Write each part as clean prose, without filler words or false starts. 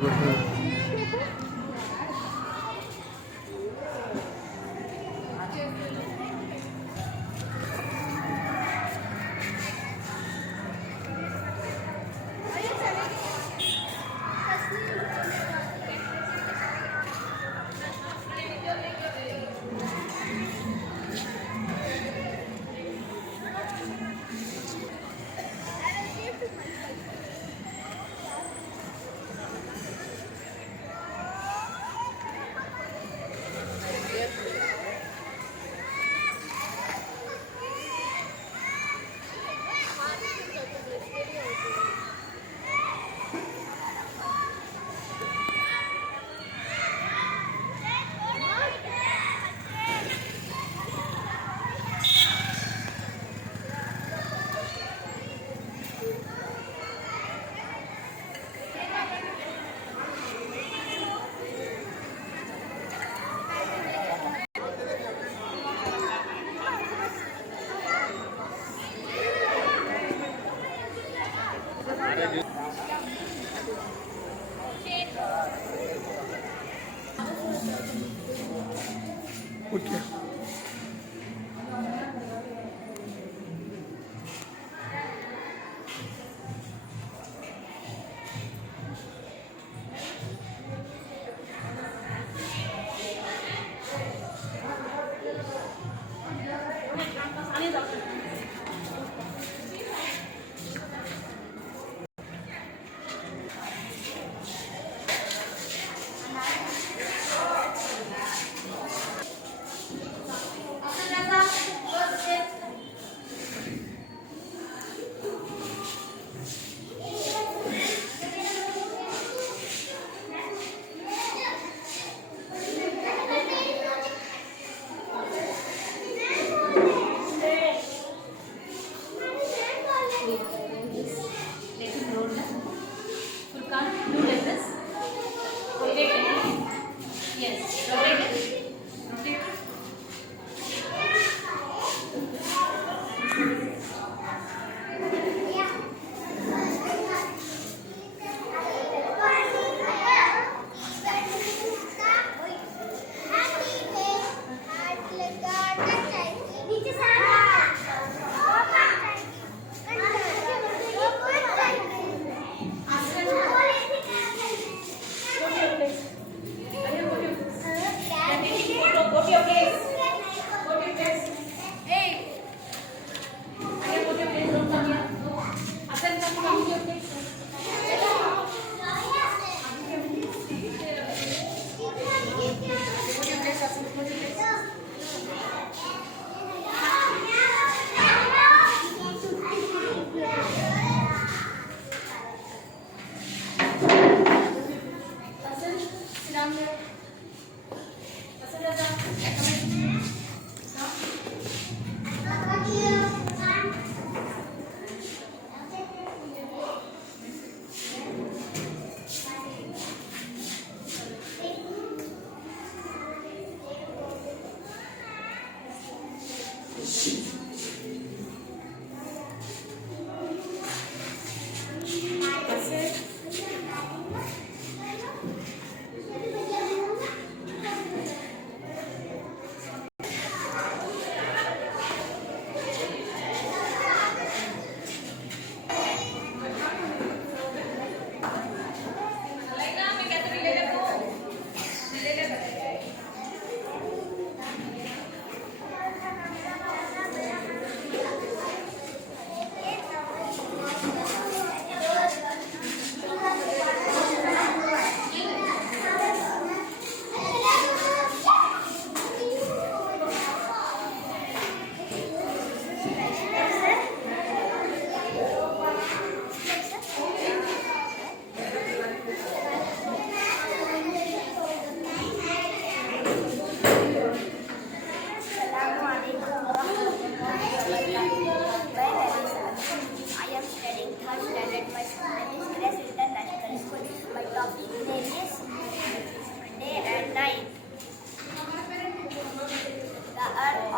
Okay.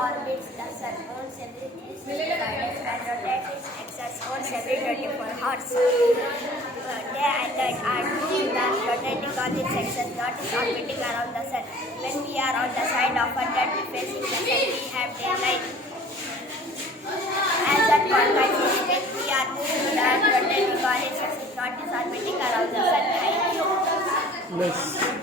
orbits the sun once every 365 days and rotates its axis once every 24 hours. Day and night are two that rotate on its axis, not orbiting around the sun. When we are on the side of a dead facing the sun, we have daylight. As that point is when we are moving the earth rotating on its axis, not is orbiting around the sun. Thank you. Next.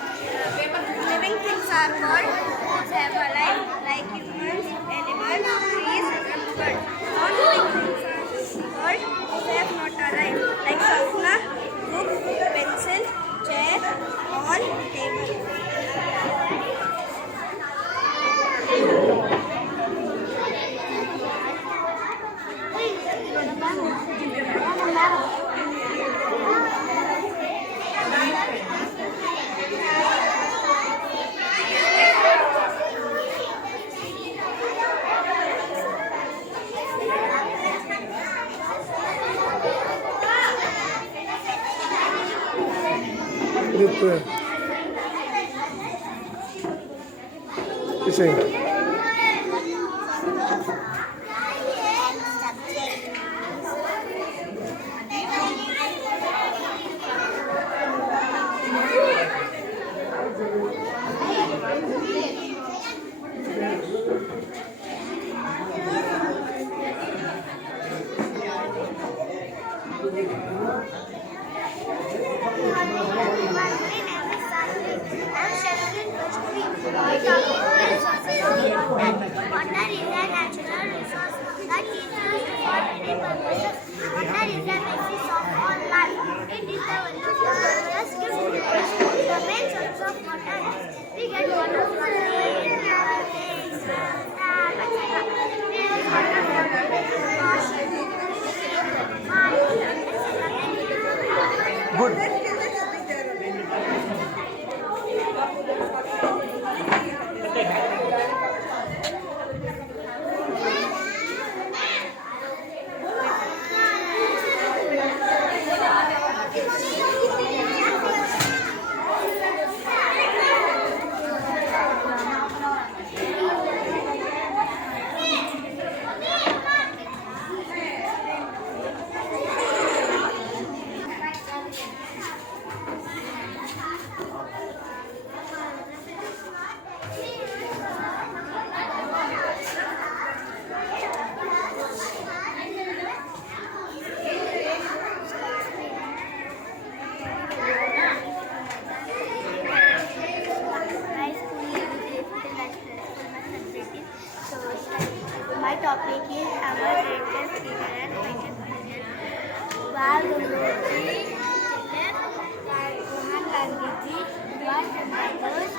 Living things are called whose have a life, like humans, animals, trees, and birds. Non-living things are called whose have not a life, like softener, book, pencil, chair, ball, table. Prepare. Say. Water is a natural resource that is used for many purposes. Water is the basis of all life. It is the one of the largest gifts. The main source of water is we get water from rain, lakes, tap, etc. We use water for washing, Good. बाळ गंगोत्री, लहान गांधीजी, सुभाषचंद्र बोस,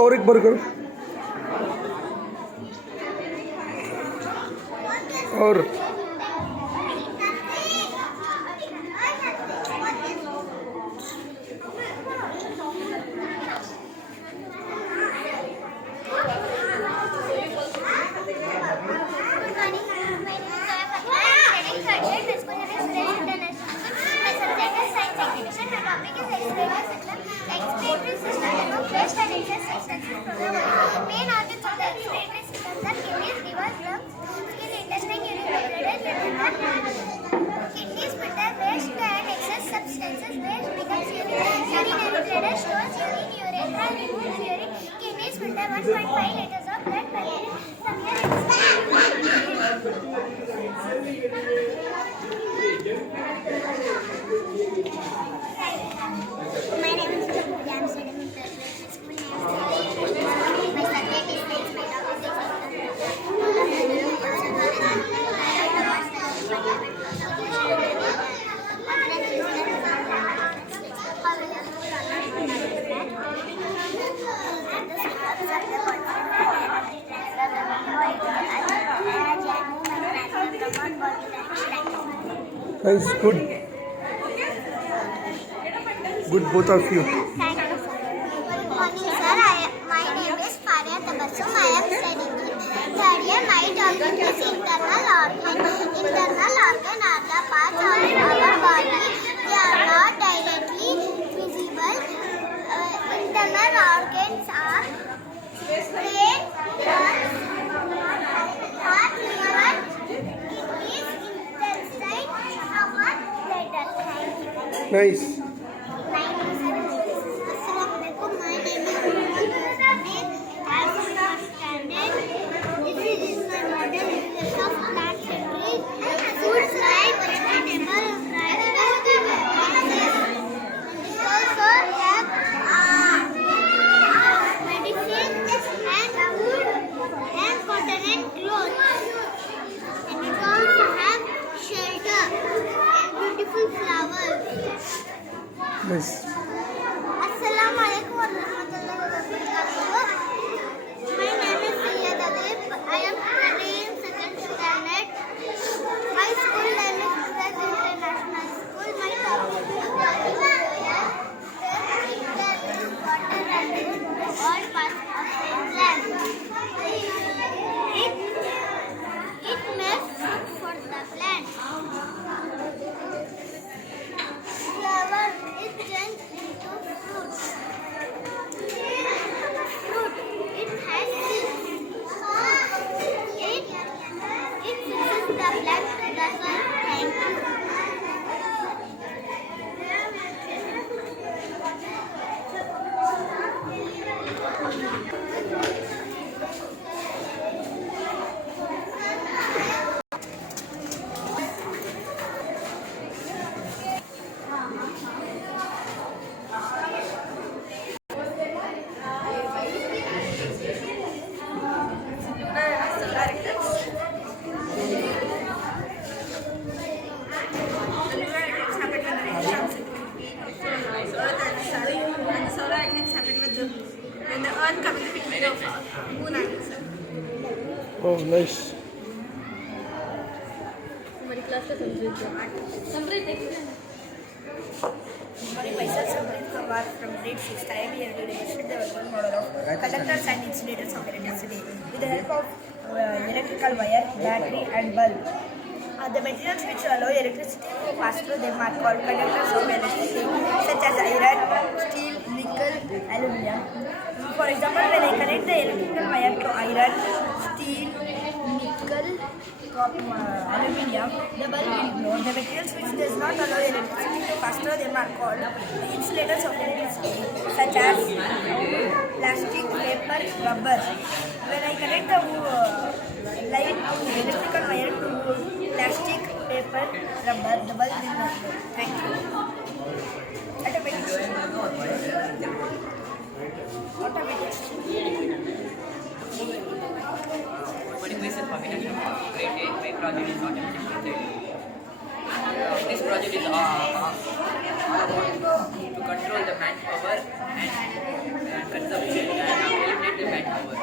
और एक burger और nice, good, both of you. Thank you, sir. Good morning, sir. My name is Faria Tabassum. I am studying in third year. My topic is internal organ. Internal organ are the parts of our body. They are not directly visible. Internal organs are brain, heart, liver, kidneys, intestine, stomach, bladder. Thank you. Nice. Assalamualaikum. My name is Muhammad Amir. I am in first standard. This is my model illustration of plant century. Foods like vegetable, rice, this also have medicine and food and cotton and cloth. And it also have shelter and beautiful flowers. Nice. Assalamualaikum warahmatullahi wabarakatuh. My name is Syed Adib. I am studying in second standard. My school name is Surat International School. My topic is water and all parts of the plant. It makes food for the plant. Flower is changed into fruit. Fruit, it has seeds. It fixes the plant to the soil. Thank you. When the earth coming to picnic of moon and sun. Oh, nice. हमारी class का समझ Myself, Samrit Kumar from grade 6. I am here to demonstrate the working model of conductors and insulators of electricity. With the help of electrical wire, battery, and bulb. The materials which allow electricity to pass through them are called conductors of electricity, such as iron, steel, nickel, aluminum. For example, when I connect the electrical wire to iron, steel, nickel, aluminum, the bulb will glow. The materials which does not allow electricity to pass through them are called insulators of electricity, such as plastic, paper, rubber. When I connect the electrical wire to plastic, paper, rubber, the bulb will not glow. Thank you. Automatic. Morning, myself Avinash from grade 8. My project is automatic shifted. This project is all about to control the manpower and consumption and eliminate the manpower.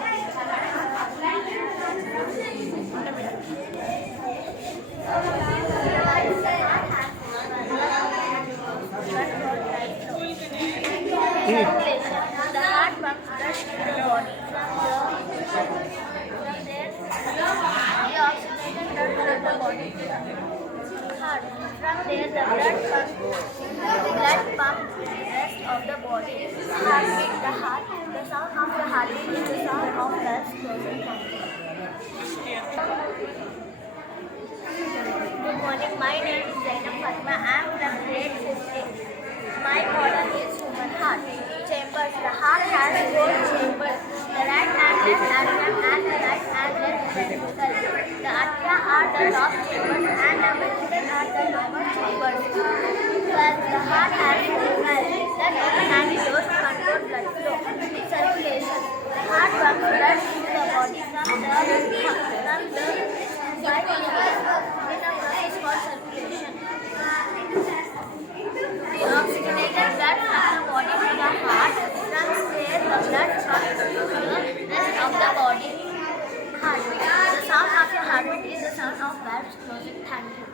The heart pumps blood to the body from there deoxygenated blood from the body to the heart. From there the blood pumps the rest of the body. Heartbeat, the heart. The sound of the heartbeat is the sound of blood closing time. Good morning, my name is Zainab Fatma. I am from grade 15. My model is human heart. Chambers. The heart has 4 chambers. The right and left atrium and the right and left ventricle. The atria are the top chambers and the ventricle are the lower chambers. Plus, the heart has 4 valves that open and close to control blood flow. Circulation. The heart pumps blood into the body from the inside in a process called circulation. The oxygenated blood from the body to the heart. From there, the blood travels to the rest of the body. Heartbeat. The sound of your heartbeat is the sound of valves closing. Thank you.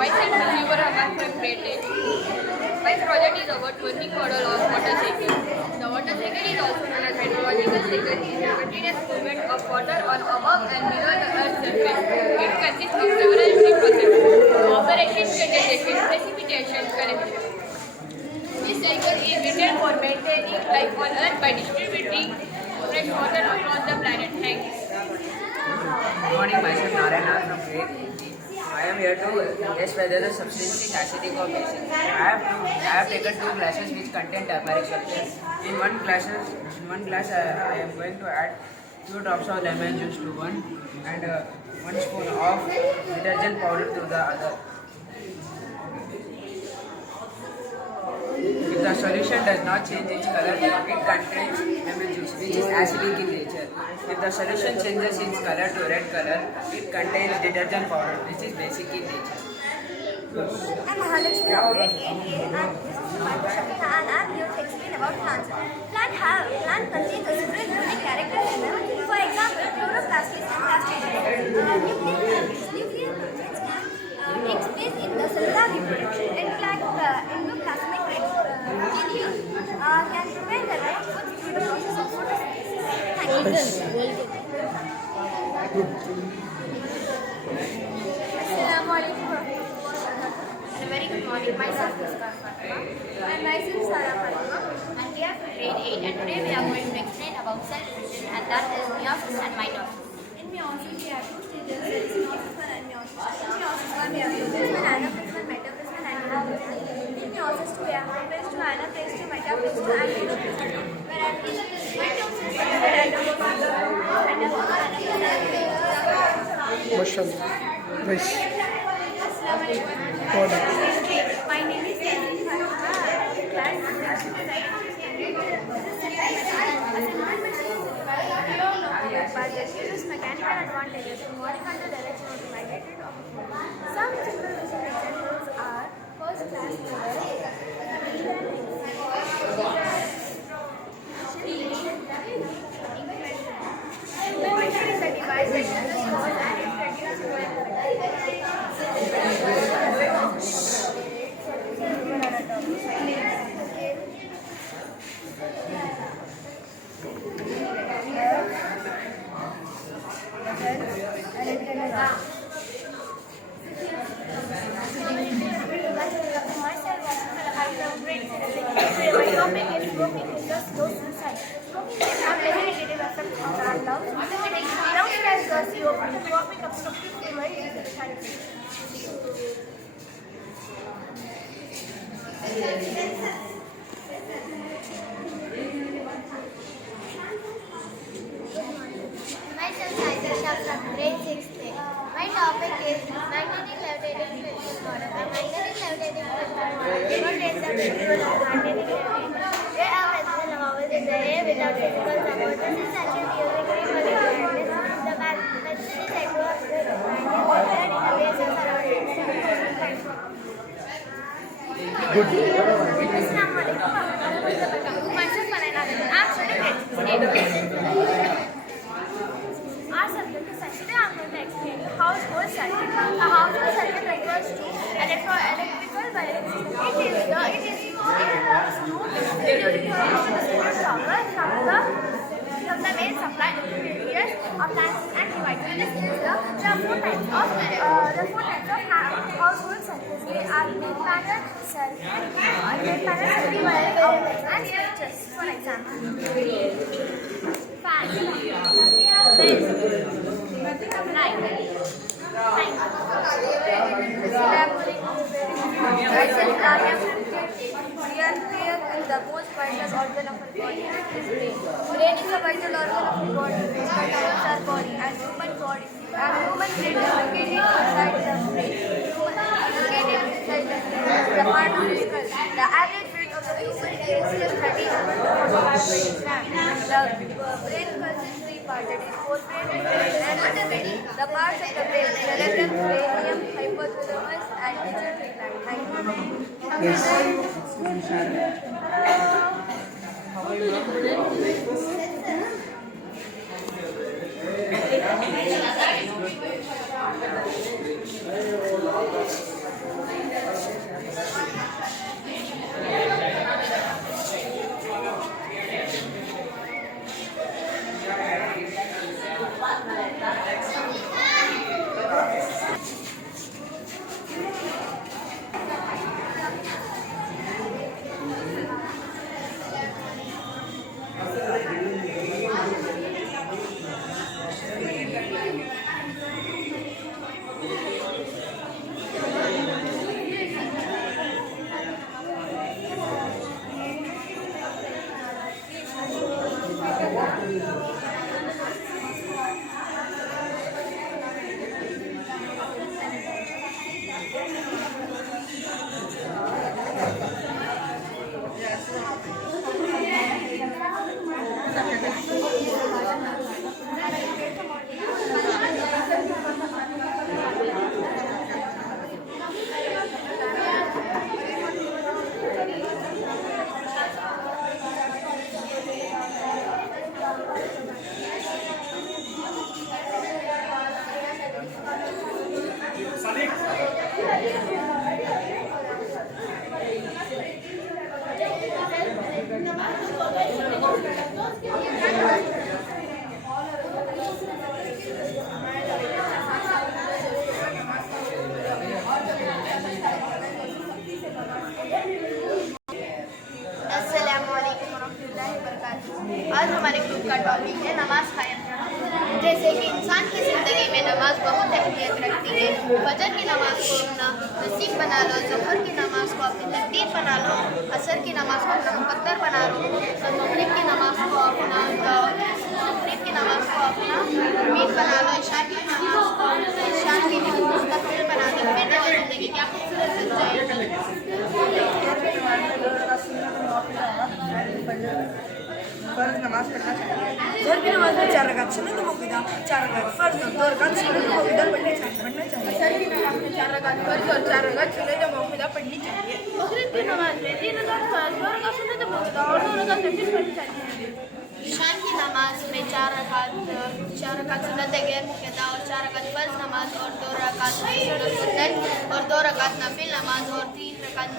Myself, Mujibar Rahman from grade 8. My project is about working model of water cycle. The water cycle is also known as hydrological cycle. It is a continuous movement of water on above and below the Earth's surface. It consists of several key processes: operation, condensation, precipitation, convection. This cycle is needed for maintaining life on Earth by distributing fresh water across the planet. Thank you. Good morning, myself Narayana from grade 8. I am here to test whether the substance is acidic or basic. I have taken 2 glasses which contain turmeric sulfate. In one glass I am going to add 2 drops of lemon juice to one and 1 spoon of detergent powder to the other. If the solution does not change its color, it contains lemon juice, which is acidic in nature. If the solution changes its color to red color, it contains detergent powder, which is basic in nature. I'm Mahalakshmi from grade 8A and this is my Shakita and I'm here to explain about plants. Plant contains a several unique characteristics Nice. Good. Assalamualaikum and a very good morning. Myself is Fatima. And myself Sarah Fatima. And we are from grade 8 and today we are going to explain about cell division and that is meiosis and mitosis. In meiosis, we have two stages. There is meiosis 1 and meiosis 2. In meiosis 1, we have protoplasm, anaplasm, metaplasm, and endoplasm. In meiosis 2, we have protoplasm, anaplasm, metaplasm, and endoplasm. Whereas in mitosis, we have endoplasm, MashaAllah. Nice. Assalamualaikum. Morning. My name is Tanvi Fatima. Class 6. But there uses mechanical advantages in vertical direction of the magnetic object. Some simple vision examples are first class Implementer is a device that uses force and is produced Myself Aisha from grade 6A. My topic is magnetic levitating crystal model. A magnetic levitating crystal model demonstrates the principle of magnetic levitation. Where a crystal moves in the air without physical support. This is achieved using chemical magnets. The magnet is said to have been magnetic in a base of around 7,000. Good. Assalamualaikum. Myself Malina. I'm studying grade 6. Our subject is science. Today I'm going to explain you household circuit. A household circuit refers to electrical wiring system. It involves no during the power from the main supply areas, appliances and devices. There are four types of household circuits. They are main panel, circuit wiring outlets and switches. For example, fan, the most vital organ of our body is brain. Brain is a vital organ of the body which controls our body and human body. And human brain is located inside the brain. The part of the skull. The average weight of the human brain is 30 grams. The brain consists of three parts, that is forebrain, midbrain and underbrain. The parts of the brain, cerebellum, cranium, hypothalamus and pituitary gland. Thank you. नमाज बहुत अहमियत रखती है। फजर की नमाज को अपना नसीब बना लो, ज़ोहर की नमाज को अपनी तकदीर बना लो, असर की नमाज को अपना मुकद्दर बना लो, और मगरिब की नमाज को अपना उम्मीद बना लो, ईशा की नमाज को मुस्तक़बिल बना लो। फिर देखो ज़िंदगी क्या खूबसूरत बन जाएगी। फर्ज नमाज पढ़ना चाहिए। ज़ोहर की नमाज में 4 रकात सुन्नत मुअक्कदा, 4 रकात फर्ज और 2 रकात सुन्नत मुअक्कदा पढ़ना चाहिए। असर की नमाज में 4 रकात फर्ज और 4 रकात सुन्नत मुअक्कदा पढ़नी चाहिए। मगरिब की नमाज में 3 रकात फर्ज, 2 रकात सुन्नत मुअक्कदा और 2 रकात नफिल पढ़नी चाहिए। ईशान की नमाज में 4 रकात सुन्नत गैर मुअक्कदा और 4 रकात फर्ज नमाज और 2 रकात सुन्नत और 2 रकात नफिल नमाज और 3 रकात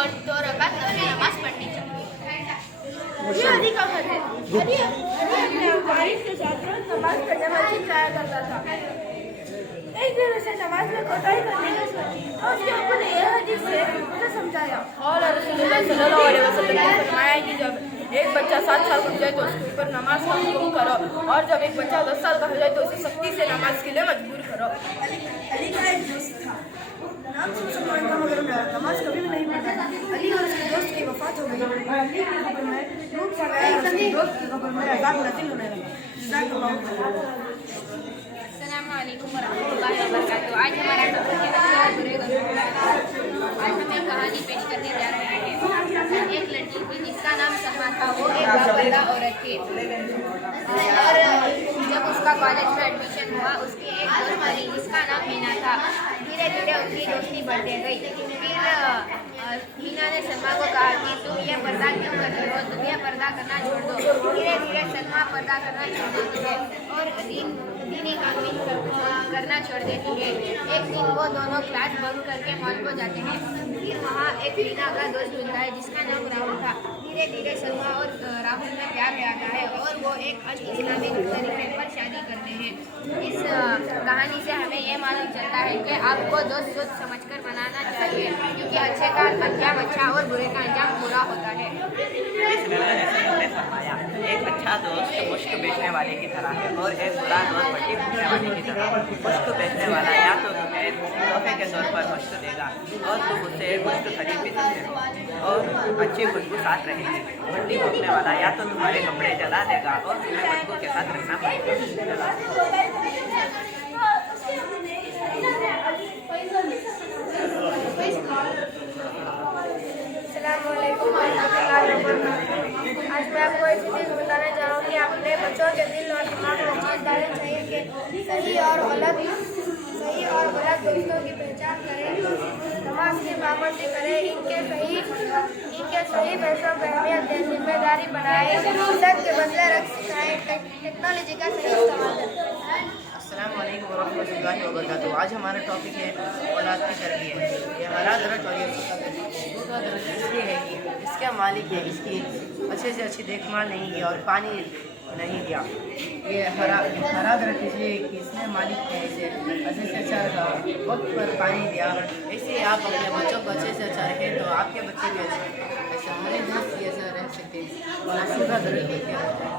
और 2 रकात नफिल नमाज पढ़नी चाहिए। ये हदी का फर्ज है। हदी अपने बारिश के साथ रोज नमाज पढ़ने वाली जाया करता था। एक दिन उसे नमाज में कोताही करने की सोची तो उसके ऊपर ने यह हदीस से उसे समझाया। और रसूलुल्लाह सल्लल्लाहु अलैहि वसल्लम ने फरमाया कि जब एक बच्चा 7 साल का हो जाए तो उसके ऊपर नमाज का हुक्म करो, और जब एक बच्चा 10 साल का हो जाए तो उसे सख्ती से नमाज के लिए मजबूर करो। अली का एक दोस्त था, नाम से मुसलमान था मगर नमाज कभी भी नहीं पढ़ता। अली और उसके दोस्त की वफात हो गई। अली की कब्र में रूह सा गया और उसके दोस्त की कब्र में अज़ाब नाज़िल होने लगा। जज़ाकल्लाहु खैर। अस्सलाम वालेकुम वरहमतुल्लाहि वबरकातुहू। आज हमारा टॉपिक है अच्छे और बुरे गज़ल। आज हम एक कहानी पेश करने जा रहे हैं। एक लड़की थी जिसका नाम सलमा था। वो एक बापर्दा औरत थी और जब उसका कॉलेज में एडमिशन हुआ उसकी एक दोस्त बनी जिसका नाम मीना था। धीरे धीरे उनकी दोस्ती बढ़ते गई। फिर मीना ने सलमा को कहा कि तुम ये पर्दा क्यों कर रहे हो, तुम ये पर्दा करना छोड़ दो। धीरे धीरे सलमा पर्दा करना छोड़ देती है और दीनी काम करना छोड़ देती है। एक दिन वो दोनों क्लास बंक करके मॉल को जाते हैं। फिर वहाँ एक मीना का दोस्त मिलता है जिसका नाम राहुल था। धीरे धीरे सलमा और राहुल में प्यार हो जाता है और वो एक इस्लामिक तरीके पर शादी करते हैं। इस कहानी से हमें ये मालूम चलता है कि आपको दोस्त सोच समझकर बनाना चाहिए, क्योंकि अच्छे का अंजाम अच्छा और बुरे का अंजाम बुरा होता है। एक अच्छा दोस्त मुश्क बेचने वाले की तरह है और एक बुरा दोस्त पट्टी पूछने वाले की तरह। मुश्क बेचने वाला या तो तुम्हें तोहफे के तौर पर मुश्क देगा और तुम उससे एक मुश्क खरीद भी सकते हो और अच्छी खुशबू साथ रहेगी। पट्टी पूछने वाला या तो तुम्हारे कपड़े जला देगा और तुम्हें बदबू के साथ रखना पड़ेगा। आज मैं आपको एक चीज़ बताने जा रहा हूँ कि अपने बच्चों के दिल और दिमाग में चीज़ डालनी चाहिए कि सही और गलत दोस्तों की पहचान करें, नमाज की पाबंदी करें, इनके सही पैसों को अहमियत दें, जिम्मेदारी बढ़ाएं, इज्जत के बदले रख सिखाएं, टेक्नोलॉजी का सही इस्तेमाल करें। अस्सलाम वालेकुम वरहमतुल्लाहि वबरकातुहू। आज हमारा टॉपिक है औलाद की तरबियत। ये हरा दरख्त और ये सूखा दरख्त इसलिए है कि इसका मालिक है इसकी अच्छे से अच्छी देखभाल नहीं की और पानी नहीं दिया। ये हरा दरख्त इसलिए कि इसने मालिक ने इसे अच्छे से अच्छा रखा, वक्त पर पानी दिया। ऐसे आप अपने बच्चों को अच्छे से अच्छा रखें तो आपके बच्चे भी ऐसे हमारे दोस्त भी ऐसा रह सकते हैं। और सूखा दरख्त क्या होता है?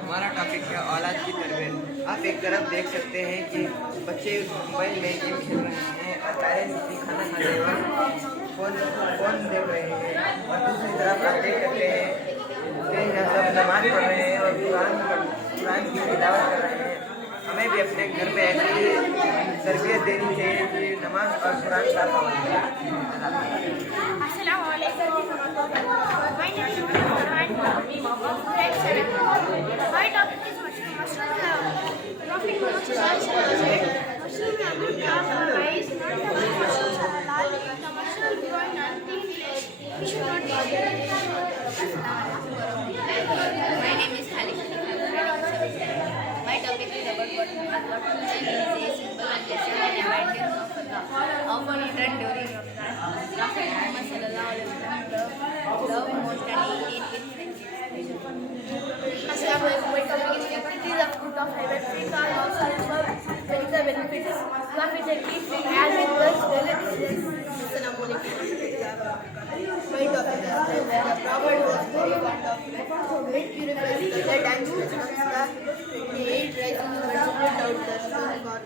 हमारा टॉपिक है औलाद की तरबियत। आप एक तरफ देख सकते हैं कि बच्चे मोबाइल में गेम खेल रहे हैं और पेरेंट्स भी खाना खाने वक्त फोन देख रहे हैं, और दूसरी तरफ आप देख सकते हैं कि सब नमाज पढ़ रहे हैं और कुरान की तिलावत कर रहे हैं। हमें भी अपने घर में ऐसी तरबियत देनी चाहिए कि नमाज और कुरान का पाबंद करें। My topic is Muslim Prophet Muhammad we should not be. My name is Khalik. My topic is about what is a simple and blessed and abundance of Allah. Often written during Ramadan. Prophet Muhammad sallallahu alaihi wasallam love most and eat with Assalamualaikum. My topic is it is a fruit of heaven. Fruit are also medical benefits. Come with a gift as it was relatives. Assalamualaikum. My topic is the prophet was very fond of It purifies the blood and strengthens the aid, rising the blood without the sugar.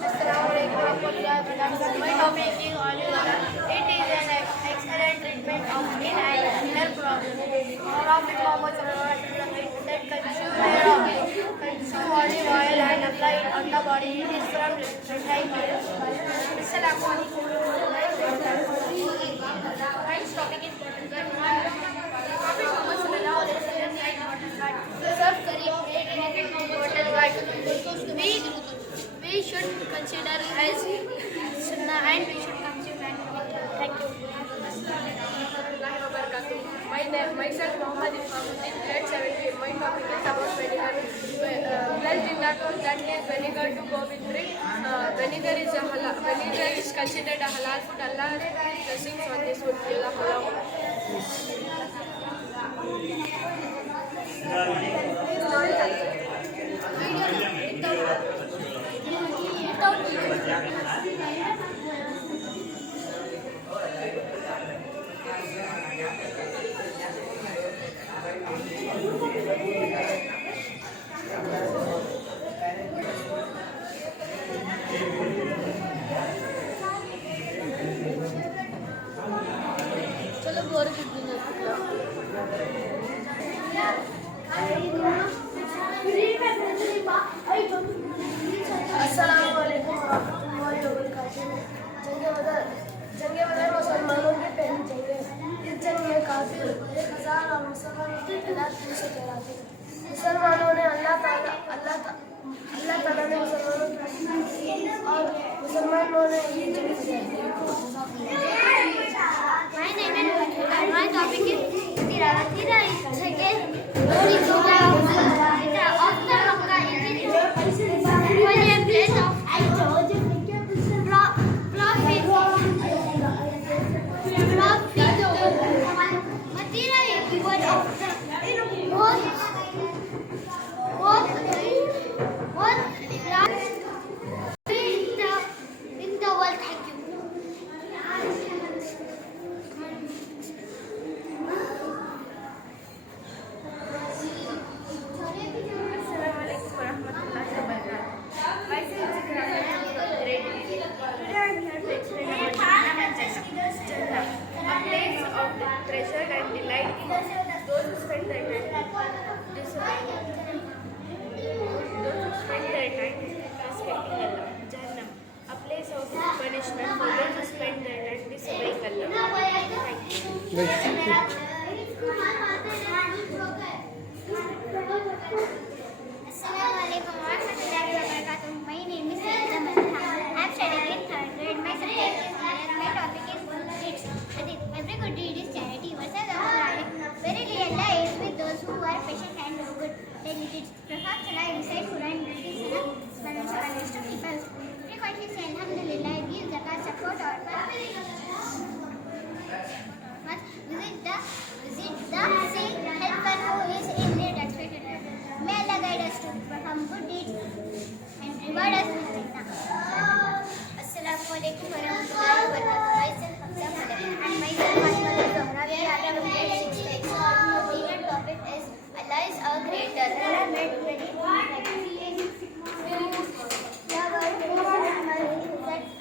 Assalamualaikum warahmatullahi wabarakatuh. My topic is olive oil. It is an excellent treatment of skin and inner problems. Prophet Muhammad sallallahu alaihi wasallam said, consume olive oil and apply it on the body. It is from thank you. Assalamualaikum warahmatullahi wabarakatuh. My topic is Prophet Muhammad sallallahu alaihi wasallam said, serve curry plate in bottle white. We should consider as sunnah and we should consume and thank you. Myself Muhammad Ismamuddin, grade 17. My topic is about vinegar. Well, Jinda told that he has vinegar to go with bread. Vinegar is considered a halal food. Allah has blessings on this food. Allah halal. चलो bore कर देना अस्सलामुअलैकुम warahmatullahi wabarakatuh. जंगे बदर मुसलमानों के पहली जंग है। इस जंग में काफिर 1000 और मुसलमान 1313 थे। मुसलमानों ने अल्लाह ताला ने मुसलमानों की और मुसलमानों ने ये जंग जीती। My name is Vanchika. My topic is Tirana. Tira is second glory of the Makkah in the holy place of Matira is the word of in the world. Thank you. Assalamualaikum warahmatullahi wabarakatuh. Myself Zikra, grade 8. Today I am here to explain about Jannah and Jannah, a place of treasure and delight for those who spend their time disobeying. Those who spend their time respecting Allah. Jannah, a place of punishment for those who spend their time disobeying Allah. Thank you. Assalamualaikum warahmatullahi wabarakatuh. My name is Sayyida Malha. I am studying in 3rd grade. My subject is Math. My topic is deeds. Every good deed is charity. Verses of the Quran. Verily Allah is with those who are patient and do good daily deeds. Prophet Salah recite Quran, greeting Salah, balance of others to people. Frequently say Alhamdulillah, give zakat, support our family. Visit the sick, help one who is in need, etc. May Allah guide us to perform good deeds and reward us with Jannah. Assalamualaikum warahmatullahi wabarakatuh. Myself Hamza Khalid and myself Fatima Zahra. We are from grade 6. The event topic is Allah is our creator. Allah made many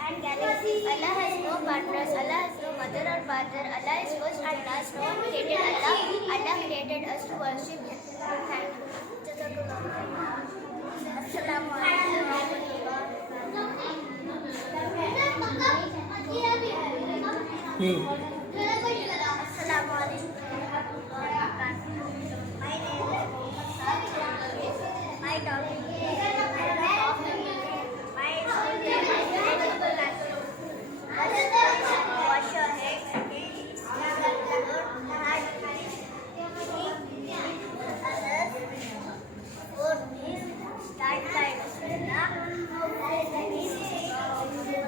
and galaxies. Allah has no partners. Allah has no mother or father. Allah is first and last. No one created Allah. Allah created us to worship Him. Thank you. Wash your hands.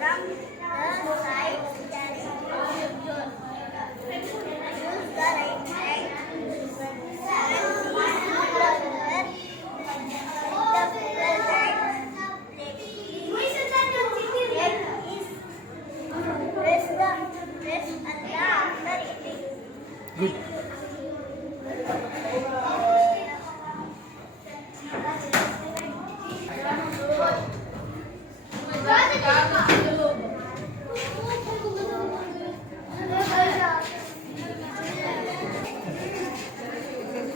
From the side,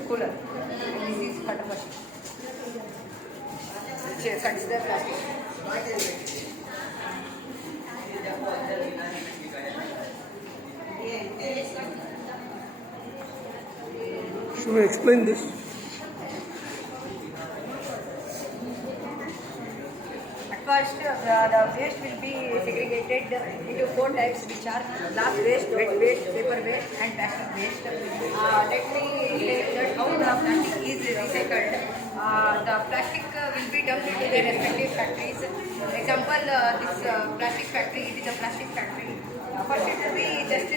cooler. And this is cutter machine. Which consider plastic. Should we explain this? At first, the waste will be segregated into 4 types, which are glass waste, wet waste, paper waste, and plastic waste. Let me tell that how the plastic is recycled. The plastic will be dumped into their respective factories. Example, this plastic factory, it is a plastic factory. First, it will be just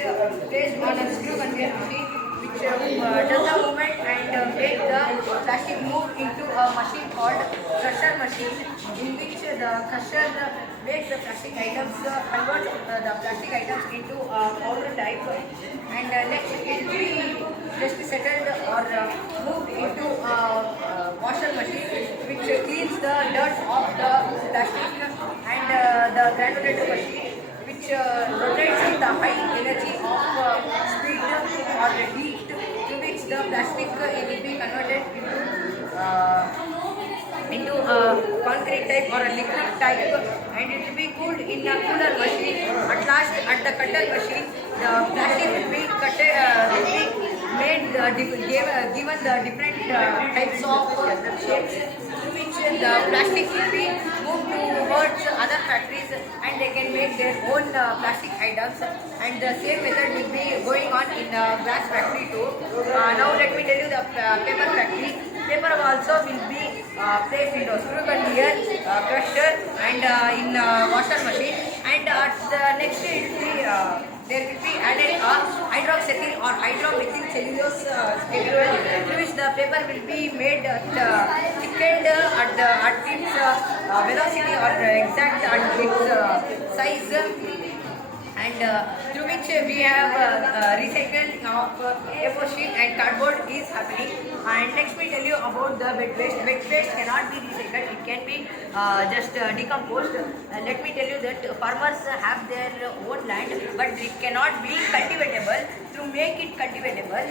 placed on a screw conveyor machine, which does the movement and make the plastic move into a machine called crusher machine, in which the crusher makes the plastic items, converts the plastic items into powder type, and next it will be just settled or moved into a washer machine, which cleans the dirt of the plastic, and the granulator machine, which rotates with the high energy of speed or heat, to which the plastic will be converted into a concrete type or a liquid type, and it will be cooled in a cooler machine. At last, at the cutter machine, the plastic will be made given the different types of shapes, to which the plastic will be moved towards other factories, and they can make their own plastic items, and the same method will be going on in glass factory too. Now let me tell you the paper factory. Paper also will be placed into screw conveyor, crusher, and in washer machine, and at the next it will be there will be added a hydroxyethyl or hydromethyl cellulose schedule, through which the paper will be made thickened at its velocity or exact at its size, and through which we have recycling of A4 sheet and cardboard is happening. And next we tell you about the wet waste. Wet waste cannot be recycled, it can be just decomposed. Let me tell you that farmers have their own land, but it cannot be cultivatable. To make it cultivatable,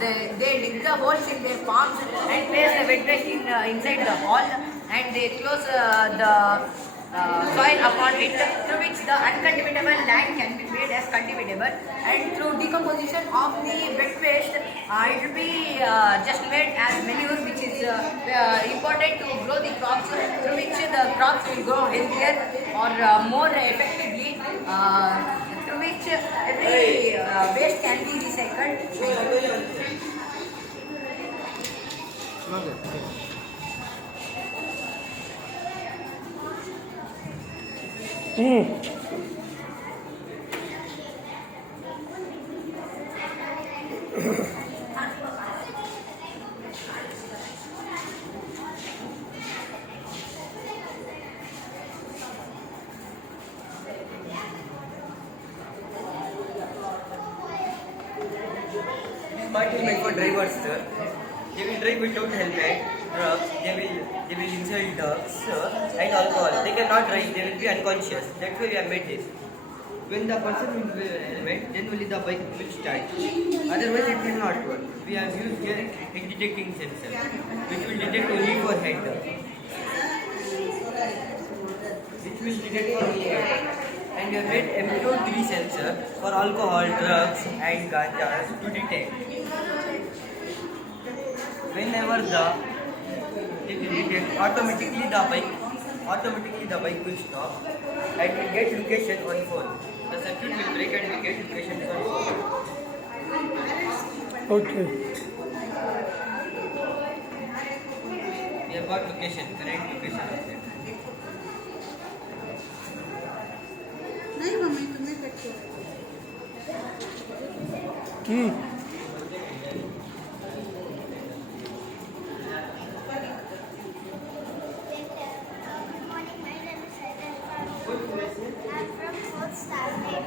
they dig the holes in their farms and place the wet waste inside the hole, and they close the soil upon it, through which the uncultivatable land can be made as cultivatable, and through decomposition of the wet waste, it will be just made as manure, which is important to grow the crops, through which the crops will grow healthier or more effectively, through which every waste can be recycled. Bike is meant for drivers, sir. They will drive without helmet, drugs, they will insult drugs, and alcohol. They cannot drive, they will be unconscious. That's why we have made this. When the person will wear a helmet, then only the bike will start. Otherwise it will not work. We have used here head detecting sensor, which will detect only for head. Which will detect for only head. And we have made M03 sensor for alcohol, drugs, and ganja to detect. Whenever it will detect, automatically the bike will stop and will get location on phone. The circuit will break and will get location on phone. Okay. We have got location, current location of it. नहीं mummy तुम्हें कच्चे Good morning, my name is Saidal Farooq. I am from 4th standard.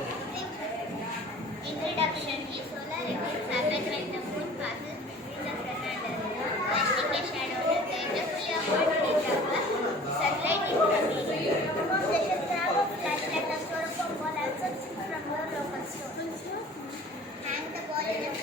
Introduction. A solar eclipse happens when the moon passes between the sun and earth, casting a shadow on the entire earth in the sunlight is coming. Session grab a flashlight and throw a ball and from your local store. Hang the ball in the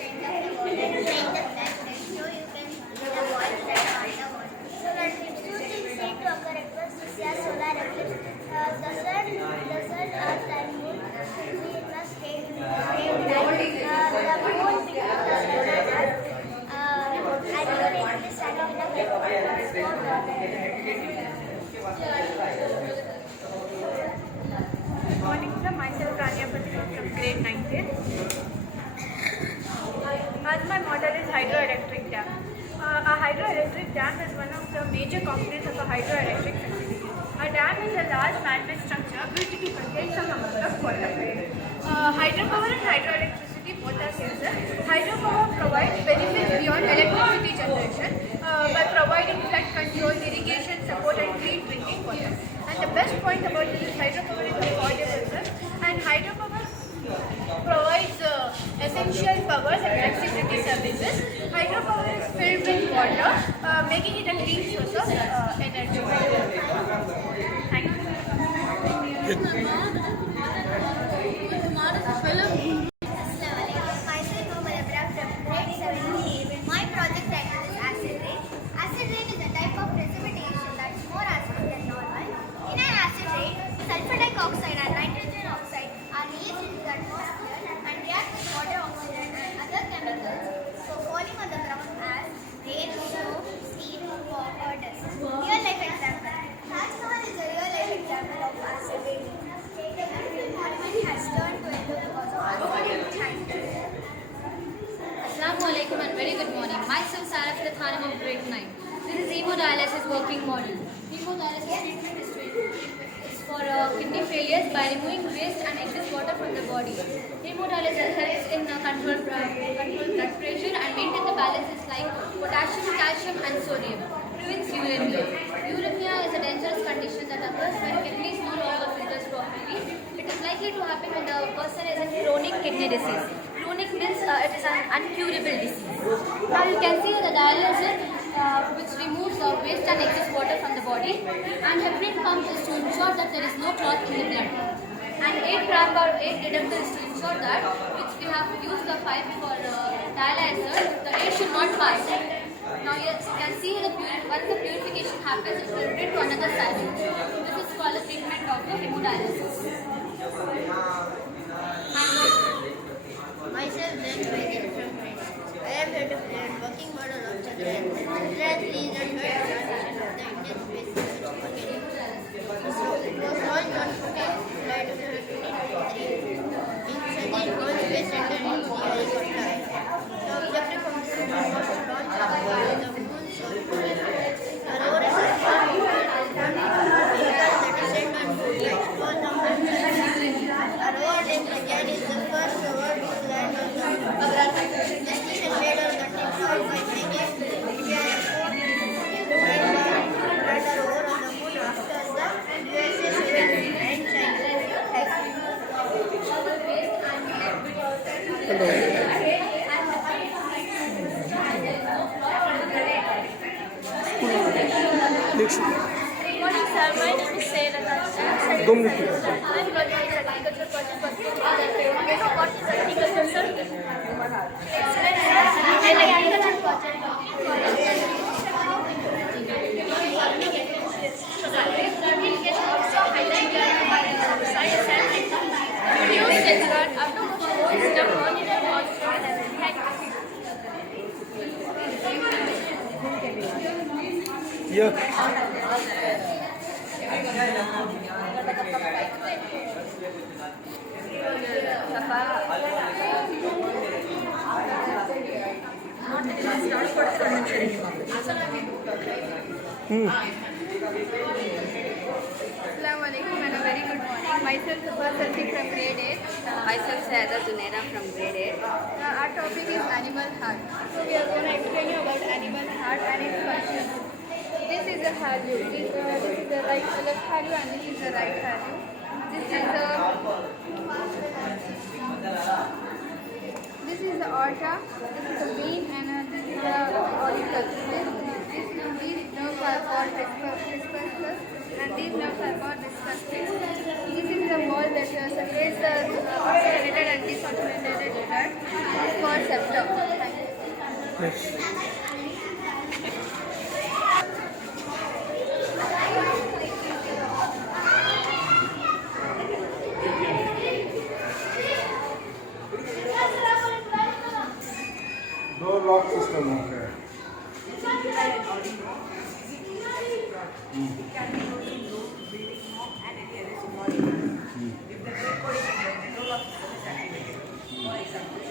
Good morning, sir. Myself Rania Patil from grade 9th. As my model is hydroelectric dam. A hydroelectric dam is one of the major components of a hydroelectric facility. A dam is a large man-made structure built to contain some amount of water. Hydropower and hydroelectricity both are similar. Hydropower provides benefits beyond electricity generation by providing flood control, irrigation support and clean drinking water. And the best point about this is hydropower is affordable, sir. And hydropower provides essential powers and flexibility services. Hydropower is filled with water, making it a clean source of energy. Thank you. Myself, Mohammed Abraham from grade 7. My project title is acid rain. Acid rain is a type of precipitation that is more acid than normal. In an acid rain, sulfur dioxide and nitrogen oxide are released into the atmosphere and react with water, oxygen and other chemicals, so falling on the ground as rain, snow, sleet, fog or dust. Real life example. Taj Mahal is a real life example of acid rain. The European Parliament has turned to yellow because of acid rain. Thank you. Assalamualaikum and very good morning. Myself Sarah Prathanam of grade 9. This is hemodialysis working model. Hemodialysis treatment is for kidney failures by removing waste and excess water from the body. Hemodialysis helps in control blood pressure and maintain the balances like potassium, calcium and sodium. Prevents uremia. Uremia is a dangerous condition that occurs when kidneys no longer filters properly. It is likely to happen when the person is in chronic kidney disease. Chronic means it is an uncurable disease. Now you can see the dialysis which removes waste and excess water from the body, and heparin pump is to ensure that there is no clot in the blood. And 8 trap or 8 deductor is to ensure that which we have used the pipe for dialysis, the air should not pass. Now you can see once the purification happens, it will return to another cycle. This is called the treatment of the hemodialysis. Myself, then Vaidik from grade 6. I am here to present working model of Chandrayaan. Chandrayaan 3 is the third transition of the Indian space mission. It was launched on 14th July 2023 in Satish Dhawan Space Center in Sriharikota. The objective of this mission was to launch a rover to the moon's surface. The rover is a small vehicle that is sent on moon like 4,000 tons. A rover named Pragyan is the first rover to land on the moon. This mission made on the technology by taking India Air Force and the rover on the moon after the USA, Soviet and China. Next. Good morning, sir. My name is Sayeda Tasha. 2 minutes. I am working as agriculture project. You know what is agriculture, sir? Excellent, sir. I like agriculture project. It also highlight the science and technology. Use Sensor, automation system, monitor also. Yeah. Assalamualaikum and a very good morning. Myself Subha Sarthi from grade 8. Myself Saida Junaida from grade 8. Our topic is animal heart. So we are going to explain you about animal heart and its function. This is the halue. This is the left halue and this is the right halue. This is the aorta, this is the vein, and this is the auricle. These nerves are called dispersors, and these nerves are called dispersors. This is the wall that separates the oxygenated and deoxygenated blood. It is called septum. Thank you. Yes. No lock system. Okay. it can be used in road, building, home and any other symbolic purpose. If the trade code is invalid, the toll officer is activated. For example,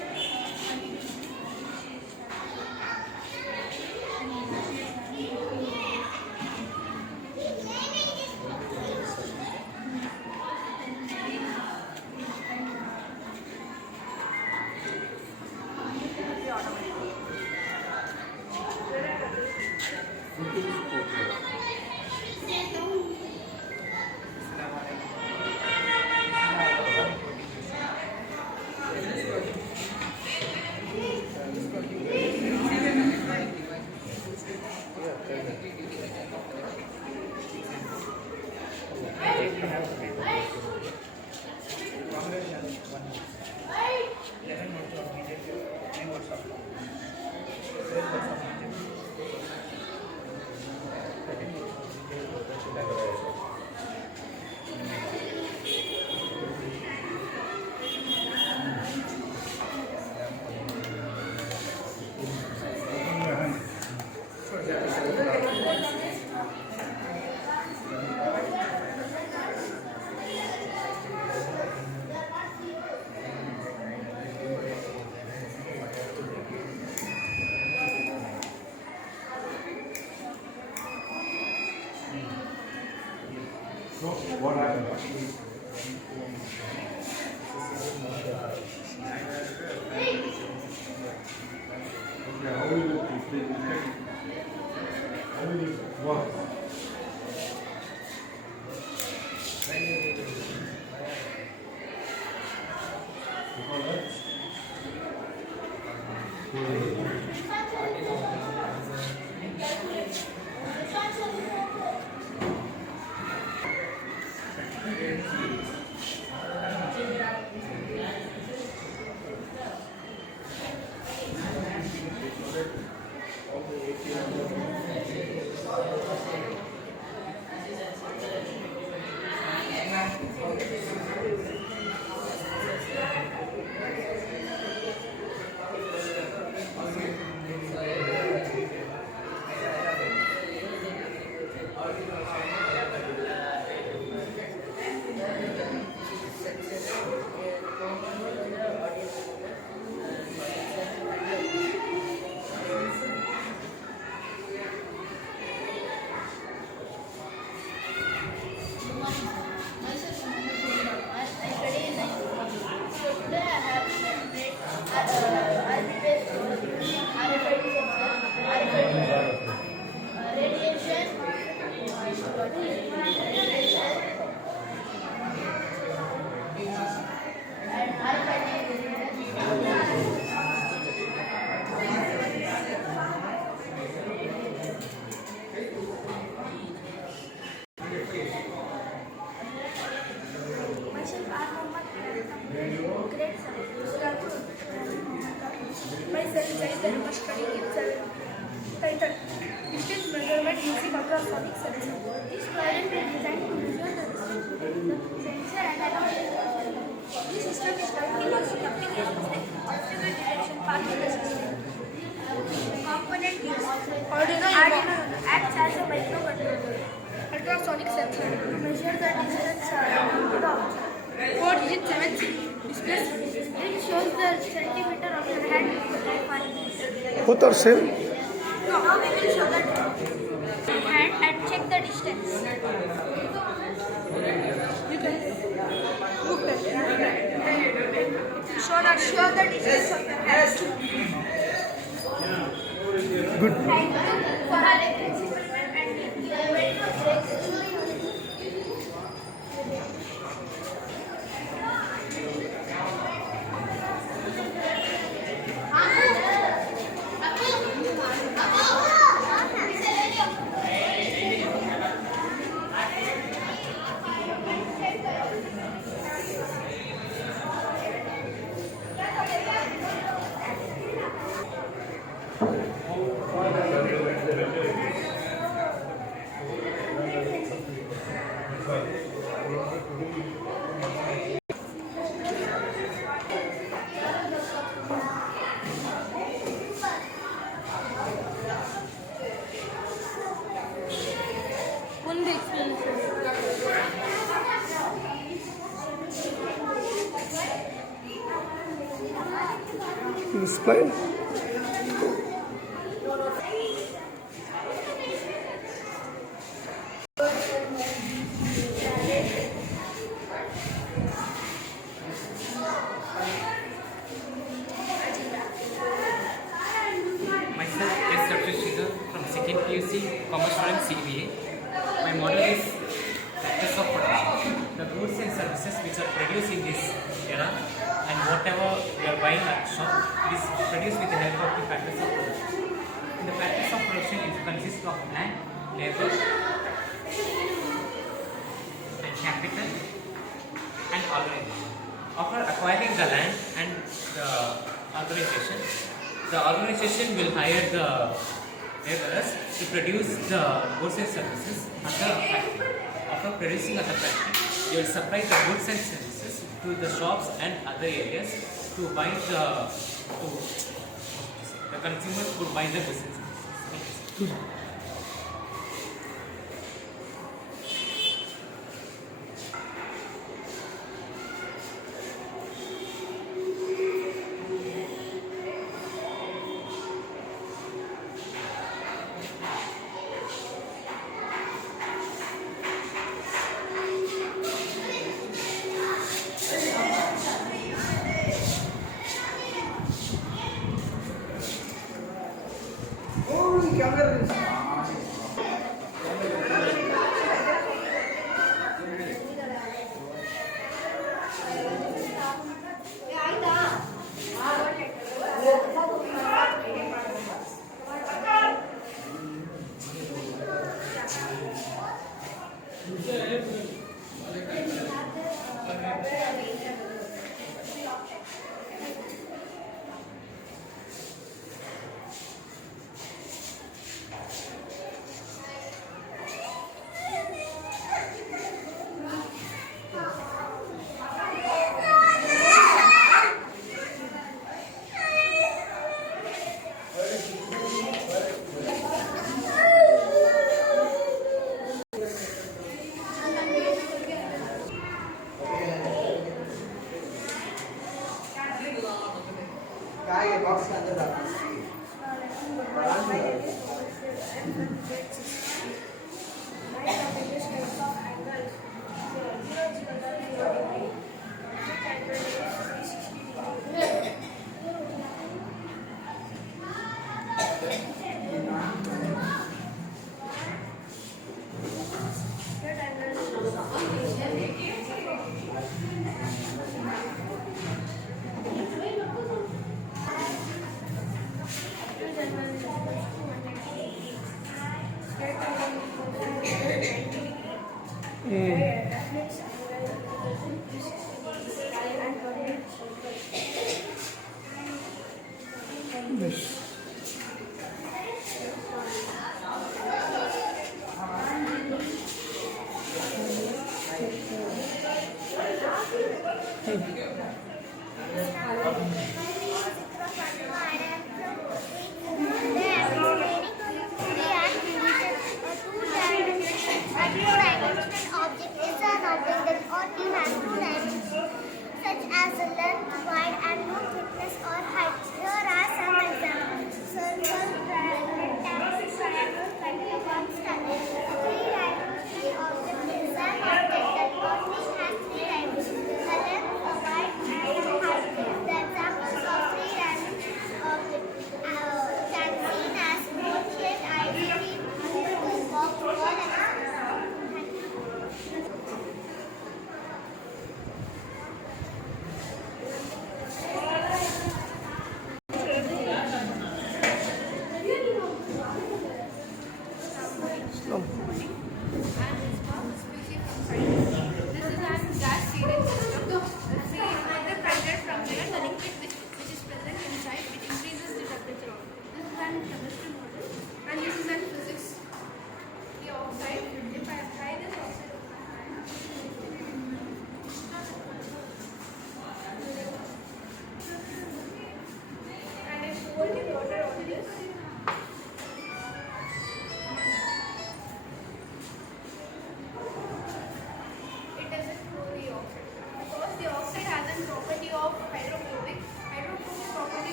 What happened? Okay, how will you complete it? How will you work? Title: Distance measurement using ultrasonic sensor. This project is designed to measure the distance between the sensor and another. This system is continuous coupling agents and obstacle detection part of the system. Component used: Arduino acts as a microcontroller. Ultrasonic sensor to measure the distance to the object. 4-digit 7 display. It shows the centimeter of your hand with the type. Both are same. Now we will show the hand and check the distance. You can look at it. Show the distance of the hand. Good. Thank you for our experiment and the event of Smile. Myself is Dr. Sridhar from 2nd PUC Commerce Student CBA. My model is practice of production. The goods and services which are produced in this era and whatever we are buying at shop is produced with the help of the practice of production. In the practice of production it consists of land, labor and capital and organization. After acquiring the land and the organization will hire the laborers to produce the goods and services at the factory. After producing at the factory, you will supply the goods and services to the shops and other areas to buy the consumers could buy the goods and services. Three dimensional object is an object that only has three dimensions. The length provides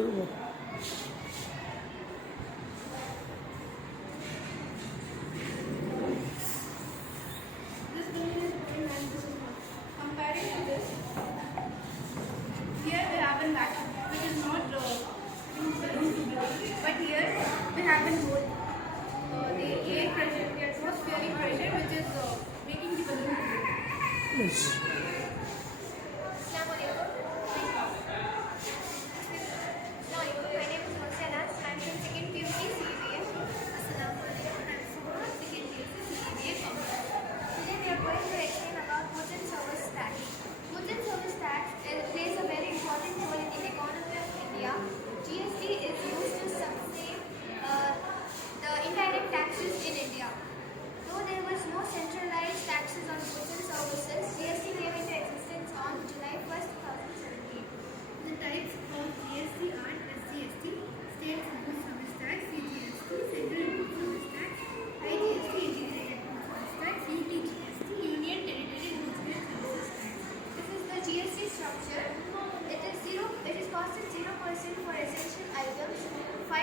करो वो This building is very nice. Comparing to this, here we have a vacuum, which is not but here we have a hole. The air pressure, the atmospheric pressure, which is making the balloon to blow. Yes. My name is Rosana. I'm from second PUC CBA. Assalamualaikum. I'm from second PUC CBA. Today we are going to explain about goods and service tax. Goods and service tax plays a very important role in the economy of India. GST is used to subsidize the indirect taxes in India. Though there was no centralized taxes on goods and services, GST came into existence on July 1st, 2017. The types of GST are SGST, State Goods Service Tax, CGST, Central Goods Service Tax, IGST, Integrated Goods Service Tax, UTGST, Union Territory Goods and Services Tax. This is the GST structure. It is cost at 0% for essential items, 5%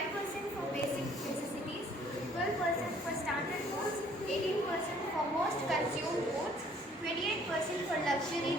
for basic necessities, 12% for standard goods, 18% for most consumed goods, 28% for luxury